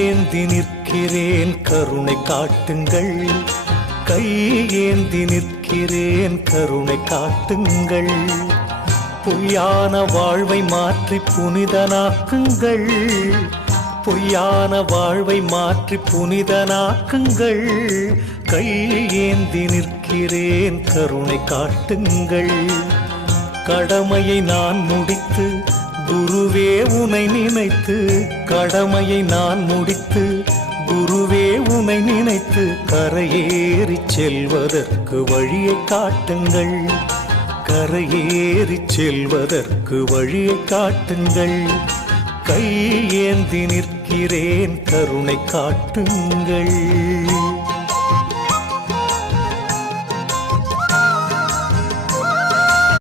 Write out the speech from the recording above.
ஏந்தி நிற்கிறேன் கருணை காட்டுங்கள், கை ஏந்தி நிற்கிறேன் கருணை காட்டுங்கள். பொய்யான வாழ்வை மாற்றி புனிதனாக்குங்கள், பொய்யான வாழ்வை மாற்றி புனிதனாக்குங்கள். கை ஏந்தி நிற்கிறேன் கருணை காட்டுங்கள். கடமையை நான் முடித்து குருவே உனை நினைத்து, கடமையை நான் முடித்து குருவே உனை நினைத்து கரையேறி செல்வதற்கு வழியை காட்டுங்கள், கரையேறி செல்வதற்கு வழியை காட்டுங்கள். கை ஏந்தி நிற்கிறேன் கருணை காட்டுங்கள்.